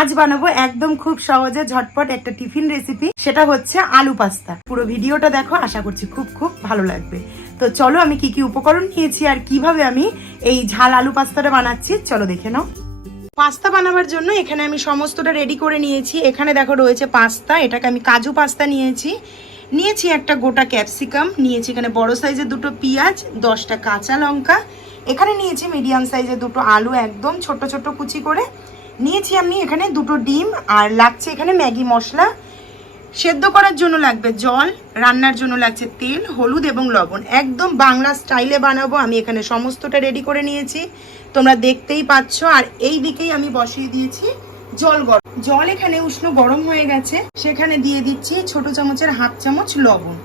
আজ বানাবো একদম খুব সহজে ঝটপট একটা টিফিন রেসিপি সেটা হচ্ছে আলু পাস্তা। পুরো ভিডিওটা দেখো, আশা করছি খুব খুব ভালো লাগবে। তো চলো আমি কি কি উপকরণ নিয়েছি আর কীভাবে আমি এই ঝাল আলু পাস্তাটা বানাচ্ছি, চলো দেখে নাও। পাস্তা বানাবার জন্য এখানে আমি সমস্তটা রেডি করে নিয়েছি। এখানে দেখো রয়েছে পাস্তা, এটাকে আমি কাজু পাস্তা নিয়েছি। নিয়েছি একটা গোটা ক্যাপসিকাম নিয়েছি এখানে বড় সাইজের দুটো পেঁয়াজ, দশটা কাঁচা লঙ্কা। এখানে নিয়েছি মিডিয়াম সাইজের দুটো আলু, একদম ছোট ছোট কুচি করে। নিয়েছি আমি এখানে দুটো ডিম আর লাগছে এখানে ম্যাগি মশলা। সেদ্ধ করার জন্য লাগবে জল, রান্নার জন্য লাগছে তেল, হলুদ এবং লবণ। একদম বাংলা স্টাইলে বানাবো, আমি এখানে সমস্তটা রেডি করে নিয়েছি। তোমরা দেখতেই পাচ্ছ, আর এই দিকেই আমি বসিয়ে দিয়েছি জল গরম জল এখানে উষ্ণ গরম হয়ে গেছে। সেখানে দিয়ে দিচ্ছি ছোট চামচের হাফ চামচ লবণ।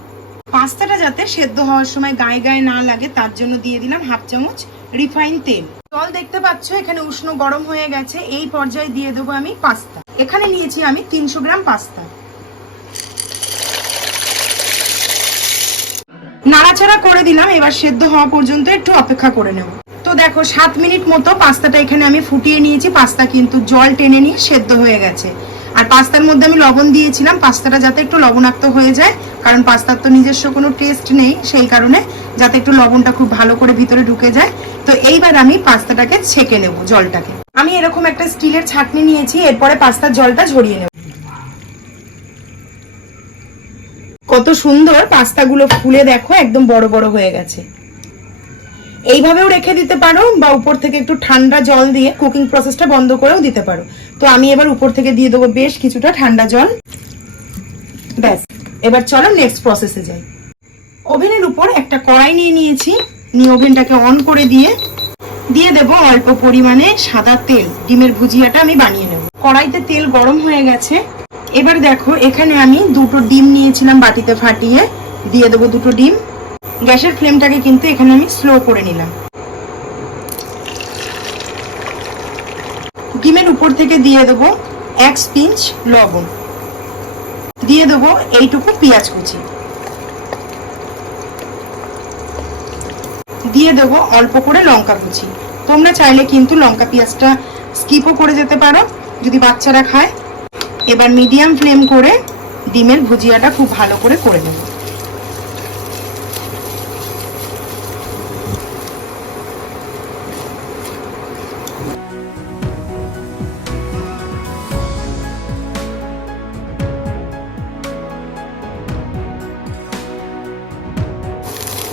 পাস্তাটা যাতে সেদ্ধ হওয়ার সময় গায়ে গায়ে না লাগে, তার জন্য দিয়ে দিলাম হাফ চামচ রিফাইন তেল। জল দেখতে পাচ্ছ, এখানে উষ্ণ গরম হয়ে গেছে। এই পর্যায়ে দিয়ে দেবো আমি পাস্তা। এখানে নিয়েছি আমি তিনশো গ্রাম পাস্তা। নাড়াচাড়া করে দিলাম, এবার সেদ্ধ হওয়া পর্যন্ত একটু অপেক্ষা করে নেব। তো দেখো, সাত মিনিট মতো পাস্তাটা এখানে আমি ফুটিয়ে নিয়েছি। পাস্তা কিন্তু জল টেনে নিয়ে সেদ্ধ হয়ে গেছে। আর পাস্তার মধ্যে আমি লবণ দিয়েছিলাম। পাস্তাটা যাতে একটু লবণাক্ত হয়ে যায়, কারণ পাস্তার তো নিজস্ব কোনো টেস্ট নেই, সেই কারণে যাতে একটু লবণটা খুব ভালো করে ভিতরে ঢুকে যায়। তো এইবার আমি পাস্তাটাকে ছেঁকে নেব, জলটাকে। আমি এরকম একটা স্টিলের ছাঁকনি নিয়েছি, এরপরে পাস্তার জলটা ঝরিয়ে নেব। কত সুন্দর পাস্তাগুলো ফুলে দেখো, একদম বড় বড় হয়ে গেছে। এইভাবেও রেখে দিতে পারো, বা উপর থেকে একটু ঠান্ডা জল দিয়ে কুকিং প্রসেসটা বন্ধ করেও দিতে পারো। তো আমি এবার উপর থেকে দিয়ে দেবো বেশ কিছুটা ঠান্ডা জল। ব্যাস, এবার চলো নেক্সট প্রসেসে যাই। ওভেনের উপর একটা কড়াই নিয়ে নিয়েছি। নিয়ে ওভেনটাকে অন করে দিয়ে দিয়ে দেব অল্প পরিমাণে সাদা তেল। ডিমের ভুজিয়াটা আমি বানিয়ে নেব। কড়াইতে তেল গরম হয়ে গেছে। এবার দেখো, এখানে আমি দুটো ডিম নিয়েছিলাম বাটিতে ফাটিয়ে। দিয়ে দেবো দুটো ডিম। গ্যাসের ফ্লেমটাকে কিন্তু এখানে আমি স্লো করে নিলাম ডিমের উপর থেকে দিয়ে দেবো এক স্পিঞ্চ লবণ। দিয়ে দেবো এইটুকু পেঁয়াজ কুচি। দিয়ে দেবো অল্প করে লঙ্কা কুচি। তোমরা চাইলে কিন্তু লঙ্কা পেঁয়াজটা স্কিপও করে যেতে পারো, যদি বাচ্চারা খায়। এবার মিডিয়াম ফ্লেম করে ডিমের ভুজিয়াটা খুব ভালো করে করে নেব।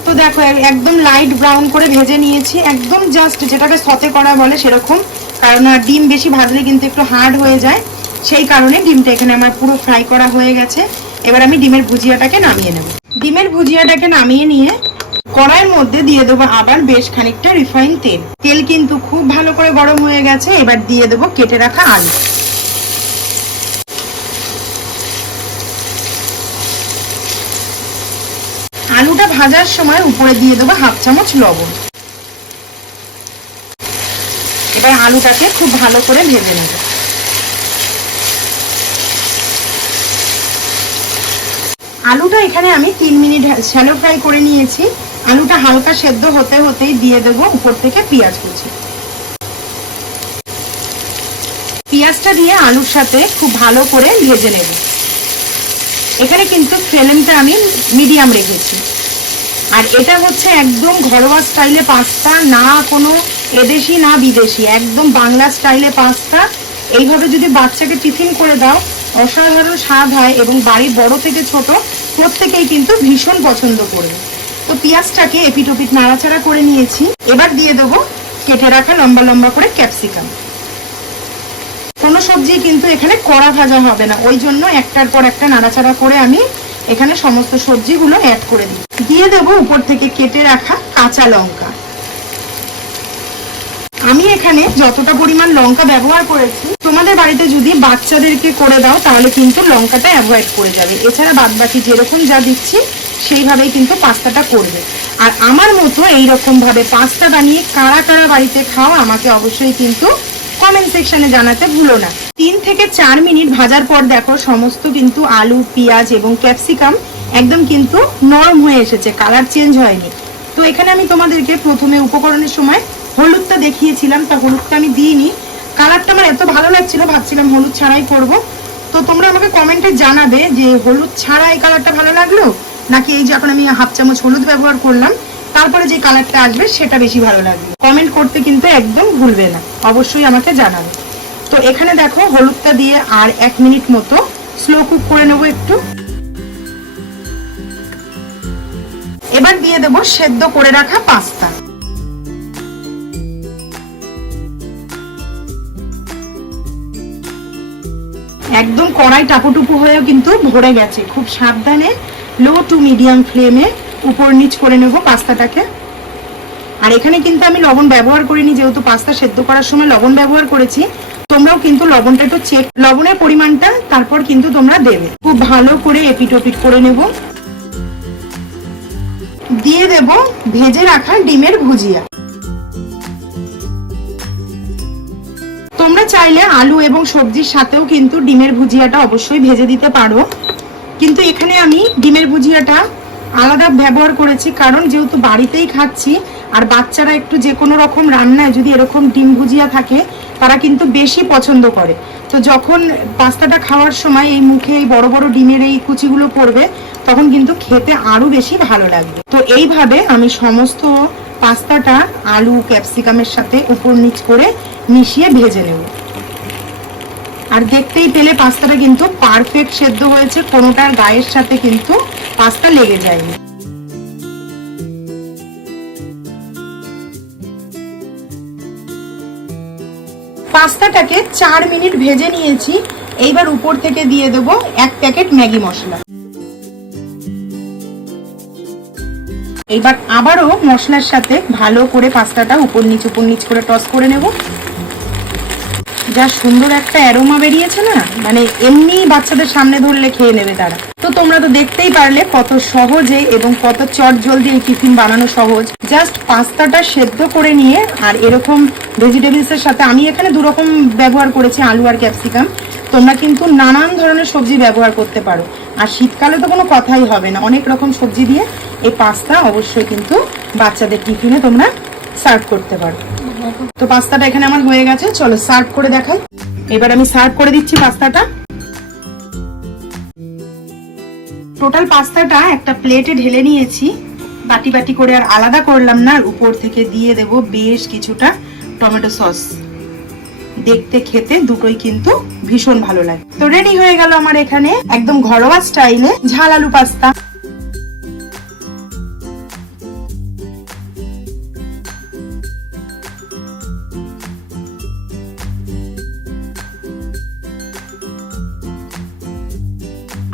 তো দেখো একদম লাইট ব্রাউন করে ভেজে নিয়েছি। একদম জাস্ট যেটাকে সতে করা বলে সেরকম। কারণ ডিম বেশি ভাজলে কিন্তু একটু হার্ড হয়ে যায়। সেই কারণে ডিমটা এখানে আমার পুরো ফ্রাই করা হয়ে গেছে। এবার আমি ডিমের ভুজিয়াটাকে নামিয়ে নেব। ডিমের ভুজিয়াটাকে নামিয়ে নিয়ে কড়াইয়ের মধ্যে দিয়ে দেবো আবার বেশ খানিকটা রিফাইন তেল। তেল কিন্তু খুব ভালো করে গরম হয়ে গেছে। এবার দিয়ে দেবো কেটে রাখা আলু। আলুটা ভাজার সময় উপরে দিয়ে দেবো হাফ চামচ লবণ। এবার আলুটাকে খুব ভালো করে ভেজে নেব। আলুটা এখানে আমি তিন মিনিট শ্যালো ফ্রাই করে নিয়েছি। আলুটা হালকা সেদ্ধ হতে হতেই দিয়ে দেবো উপর থেকে পেঁয়াজ কুচি। পেঁয়াজটা দিয়ে আলুর সাথে খুব ভালো করে ভেজে নেব। এখানে কিন্তু ফ্লেমটা আমি মিডিয়াম রেখেছি। আর এটা হচ্ছে একদম ঘরোয়া স্টাইলে পাস্তা, না কোনো এদেশি না বিদেশি, একদম বাংলা স্টাইলে পাস্তা। এইভাবে যদি বাচ্চাকে টিফিন করে দাও, অসাধারণ স্বাদ হয় এবং বাড়ির বড় থেকে ছোট, প্রত্যেকেই কিন্তু ভীষণ পছন্দ করবে। তো পেঁয়াজটাকে এপিটোপিট নাড়াচাড়া করে নিয়েছি। এবার দিয়ে দেবো কেটে রাখা লম্বা লম্বা করে ক্যাপসিকাম। কোনো সবজি কিন্তু এখানে কড়া ভাজা হবে না। ওই জন্য একটার পর একটা নাড়াচাড়া করে আমি এখানে সমস্ত সবজিগুলো অ্যাড করে দিই। দিয়ে দেবো উপর থেকে কেটে রাখা কাঁচা লঙ্কা। আমি এখানে যতটা পরিমাণ লঙ্কা ব্যবহার করেছি, তোমাদের বাড়িতে যদি বাচ্চাদেরকে করে দাও, তাহলে কিন্তু লঙ্কাটা অ্যাভয়েড করে যাবে। এছাড়া বাদ বাকি যেরকম যা দিচ্ছি, সেইভাবেই কিন্তু পাস্তাটা করবে। আর আমার মতো এইরকম ভাবে পাস্তা বানিয়ে কারা কারা বাড়িতে খাও, আমাকে অবশ্যই কিন্তু কমেন্ট সেকশনে জানাতে ভুলো না। তিন থেকে চার মিনিট ভাজার পর দেখো, সমস্ত কিন্তু আলু, পেঁয়াজ এবং ক্যাপসিকাম একদম কিন্তু নরম হয়ে এসেছে কালার চেঞ্জ হয়নি। তো এখানে আমি তোমাদেরকে প্রথমে উপকরণের সময় হলুদটা দেখিয়েছিলাম, তা হলুদটা আমি দিইনি। কালারটা আমার এত ভালো লাগছিল, ভাবছিলাম হলুদ ছাড়াই করব। তো তোমরা আমাকে কমেন্টে জানাবে যে হলুদ ছাড়া এই কালারটা ভালো লাগল? নাকি এই যে এখন আমি হাফ চামচ হলুদ ব্যবহার করলাম তারপরে যে কালারটা আসবে, সেটা বেশি ভালো লাগবে। কমেন্ট করতে কিন্তু একদম ভুলবে না। অবশ্যই আমাকে জানাবে। তো এখানে দেখো, হলুদটা দিয়ে আর এক মিনিট মতো স্লো কুক করে নেব একটু। এবার দিয়ে দেবো সেদ্ধ করে রাখা পাস্তা। একদম কড়াই টাপুটুপু হয়েও কিন্তু ভরে গেছে। খুব সাবধানে লো টু মিডিয়াম ফ্লেমে উপর নিচ করে নেব পাস্তাটাকে। আর এখানে কিন্তু আমি লবণ ব্যবহার করিনি, যেহেতু পাস্তা সেদ্ধ করার সময় লবণ ব্যবহার করেছি। তোমরাও কিন্তু লবণটা একটু চেক, লবণের পরিমাণটা তারপর কিন্তু তোমরা দেবে। খুব ভালো করে এপিট ওপিট করে নেব। দিয়ে দেব ভেজে রাখা ডিমের ভুজিয়া। তোমরা চাইলে আলু এবং সবজির সাথেও কিন্তু ডিমের ভুজিয়াটা অবশ্যই ভেজে দিতে পারো। কিন্তু এখানে আমি ডিমের ভুজিয়াটা আলাদা ব্যবহার করেছি, কারণ যেহেতু বাড়িতেই খাচ্ছি, আর বাচ্চারা একটু যে কোনো রকম রান্নায় যদি এরকম ডিম ভুজিয়া থাকে, তারা কিন্তু বেশি পছন্দ করে। তো যখন পাস্তাটা খাওয়ার সময় এই মুখে এই বড় বড় ডিমের এই কুচিগুলো পড়বে, তখন কিন্তু খেতে আরও বেশি ভালো লাগবে। তো এইভাবে আমি সমস্ত পাস্তাটা আলু, ক্যাপসিকামের সাথে উপর নিচ করে মিশিয়ে ভেজে নেব। আর দেখতেই পেলে পাস্তাটা কিন্তু পারফেক্ট সেদ্ধ হয়েছে, কোনোটার গায়ের সাথে কিন্তু পাস্তা লেগে যায়নি পাস্তাটাকে চার মিনিট ভেজে নিয়েছি। এইবার উপর থেকে দিয়ে দেবো এক প্যাকেট ম্যাগি মশলা। এবার আবারও মশলার সাথে ভালো করে পাস্তাটা উপর নিচ উপর নিচ করে টস করে নেব। যা সুন্দর একটা অ্যারোমা বেরিয়েছে না মানে এমনি বাচ্চাদের সামনে ধরলে খেয়ে নেবে তারা। তো তোমরা তো দেখতেই পারলে কত সহজে এবং কত চট জলদি এই টিফিন বানানো সহজ। জাস্ট পাস্তাটা সেদ্ধ করে নিয়ে আর এরকম ভেজিটেবলস এর সাথে আমি এখানে দু রকম ব্যবহার করেছি আলু আর ক্যাপসিকাম। তোমরা কিন্তু নানান ধরনের সবজি ব্যবহার করতে পারো। আর শীতকালে তো কোনো কথাই হবে না। অনেক রকম সবজি দিয়ে এই পাস্তা অবশ্যই কিন্তু বাচ্চাদের টিফিনে তোমরা সার্ভ করতে পারো। তো পাস্তাটা এখানে আমার হয়ে গেছে। চলো সার্ভ করে দেখাই। এবার আমি সার্ভ করে দিচ্ছি পাস্তাটা। টোটাল পাস্তাটা একটা প্লেটে ঢেলে নিয়েছি। বাটি বাটি করে আর আলাদা করলাম না উপর থেকে দিয়ে দেব বেশ কিছুটা টমেটো সস। দেখতে খেতে দুটোই কিন্তু ভীষণ ভালো লাগে। তো রেডি হয়ে গেল আমার এখানে একদম ঘরোয়া স্টাইলে ঝাল আলু পাস্তা।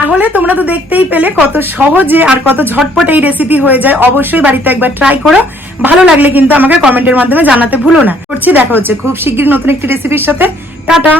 তাহলে তোমরা তো দেখতেই পেলে কত সহজে আর কত ঝটপট এই রেসিপি হয়ে যায়। অবশ্যই বাড়িতে একবার ট্রাই করো। ভালো লাগলে কিন্তু আমাকে কমেন্টের মাধ্যমে জানাতে ভুলো না। করছি, দেখা হচ্ছে খুব শীঘ্রই নতুন একটি রেসিপির সাথে। টাটা!